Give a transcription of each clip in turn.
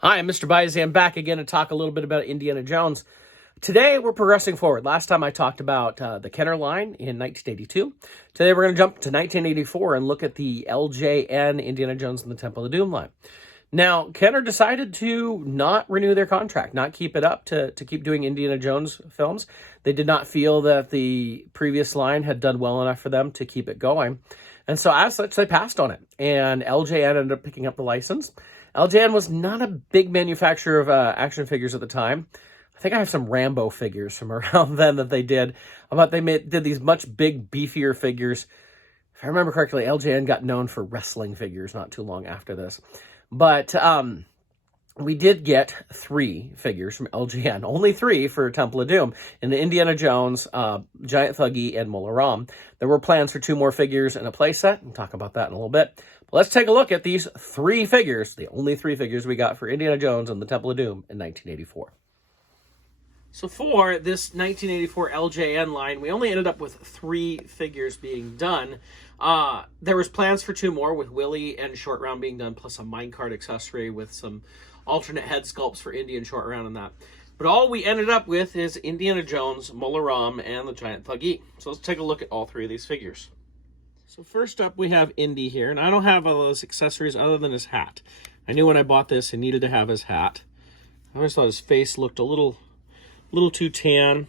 Hi, I'm MrByZ. I'm back again to talk a little bit about Indiana Jones. Today, we're progressing forward. Last time I talked about the Kenner line in 1982. Today, we're going to jump to 1984 and look at the LJN Indiana Jones and the Temple of Doom line. Now, Kenner decided to not renew their contract, not keep it up to keep doing Indiana Jones films. They did not feel that the previous line had done well enough for them to keep it going. And so as such, they passed on it. And LJN ended up picking up the license. LJN was not a big manufacturer of action figures at the time. I think I have some Rambo figures from around then that they did. But they did these much beefier figures. If I remember correctly, LJN got known for wrestling figures not too long after this. But we did get 3 figures from LJN. Only 3 for Temple of Doom. In the Indiana Jones, Giant Thuggy, and Mola Ram. There were plans for 2 more figures in a playset. We'll talk about that in a little bit. But let's take a look at these 3 figures, the only 3 figures we got for Indiana Jones and the Temple of Doom in 1984. So for this 1984 LJN line, we only ended up with 3 figures being done. There was plans for 2 more, with Willie and Short Round being done, plus a minecart accessory with some alternate head sculpts for Indy and Short Round and that. But all we ended up with is Indiana Jones, Mola Ram, and the Giant Thuggy. So let's take a look at all 3 of these figures. So first up, we have Indy here, and I don't have all those accessories other than his hat. I knew when I bought this, I needed to have his hat. I always thought his face looked a little too tan,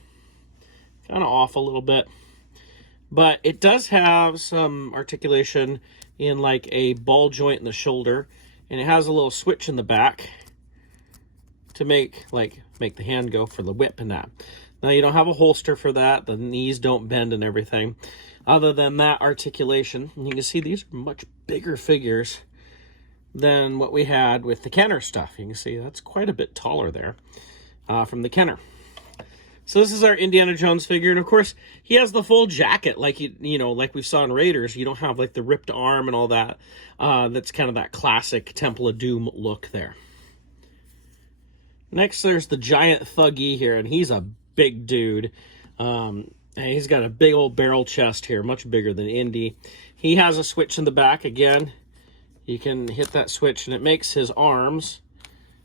kind of off a little bit. But it does have some articulation in like a ball joint in the shoulder, and it has a little switch in the back to make the hand go for the whip and that. Now you don't have a holster for that. The knees don't bend and everything. Other than that articulation, and you can see these are much bigger figures than what we had with the Kenner stuff. You can see that's quite a bit taller there from the Kenner. So this is our Indiana Jones figure, and of course he has the full jacket, like like we saw in Raiders. You don't have like the ripped arm and all that. That's kind of that classic Temple of Doom look there. Next, there's the Giant Thuggy here, and he's a big dude. He's got a big old barrel chest here, much bigger than Indy. He has a switch in the back. Again, you can hit that switch, and it makes his arms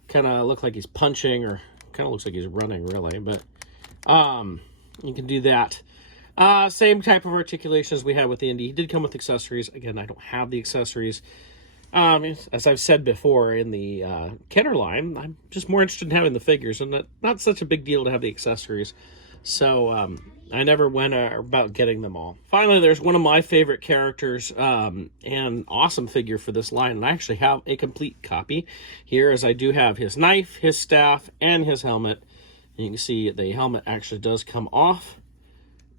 kind of look like he's punching, or kind of looks like he's running, really. But you can do that. Same type of articulation as we had with the Indy. He did come with accessories. Again, I don't have the accessories. As I've said before in the Kenner line, I'm just more interested in having the figures, and not such a big deal to have the accessories. So I never went about getting them all. Finally, there's one of my favorite characters and awesome figure for this line, and I actually have a complete copy here, as I do have his knife, his staff, and his helmet. And you can see the helmet actually does come off.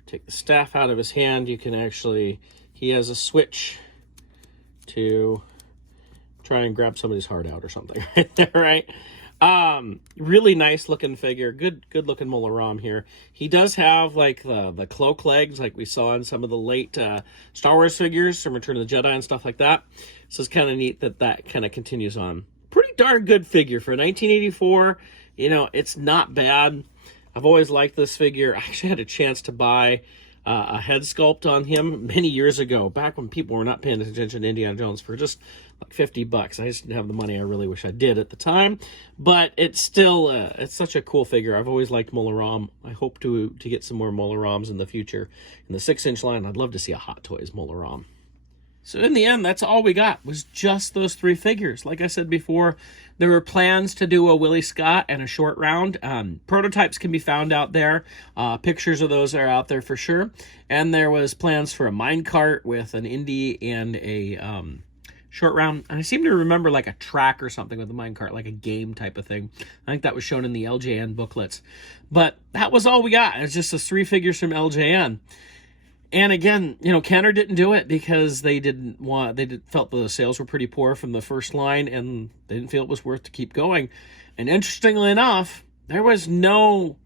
Take the staff out of his hand. You can actually, he has a switch to try and grab somebody's heart out or something right there, right? Really nice looking figure. Good looking Mola Ram here. He does have like the cloak legs like we saw in some of the late Star Wars figures from Return of the Jedi and stuff like that. So it's kind of neat that kind of continues on. Pretty darn good figure for 1984. It's not bad. I've always liked this figure. I actually had a chance to buy a head sculpt on him many years ago, back when people were not paying attention to Indiana Jones, for just like $50. I just didn't have the money. I really wish I did at the time, but it's still it's such a cool figure. I've always liked Mola Ram. I hope to get some more Mola Rams in the future. In the 6-inch line, I'd love to see a Hot Toys Mola Ram. So in the end, that's all we got, was just those 3 figures. Like I said before, there were plans to do a Willie Scott and a Short Round. Prototypes can be found out there. Pictures of those are out there for sure. And there was plans for a minecart with an Indy and a Short Round. And I seem to remember like a track or something with a minecart, like a game type of thing. I think that was shown in the LJN booklets. But that was all we got. It's just those 3 figures from LJN. And again, Kenner didn't do it because they felt the sales were pretty poor from the first line, and they didn't feel it was worth to keep going. And interestingly enough, there was no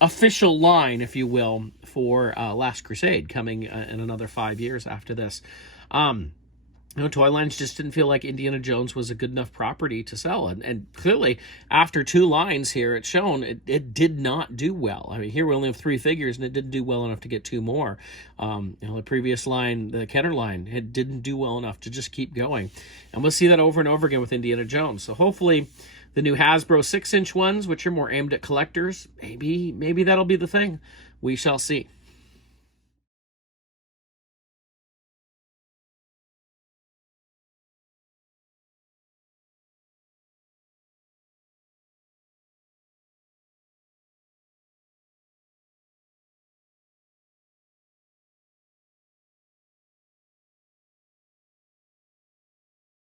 official line, if you will, for Last Crusade coming in another 5 years after this. Toy lines just didn't feel like Indiana Jones was a good enough property to sell. And clearly, after 2 lines here, it's shown it did not do well. I mean, here we only have 3 figures, and it didn't do well enough to get 2 more. The previous line, the Kenner line, it didn't do well enough to just keep going. And we'll see that over and over again with Indiana Jones. So hopefully The new Hasbro 6-inch ones, which are more aimed at collectors, maybe that'll be the thing. We shall see.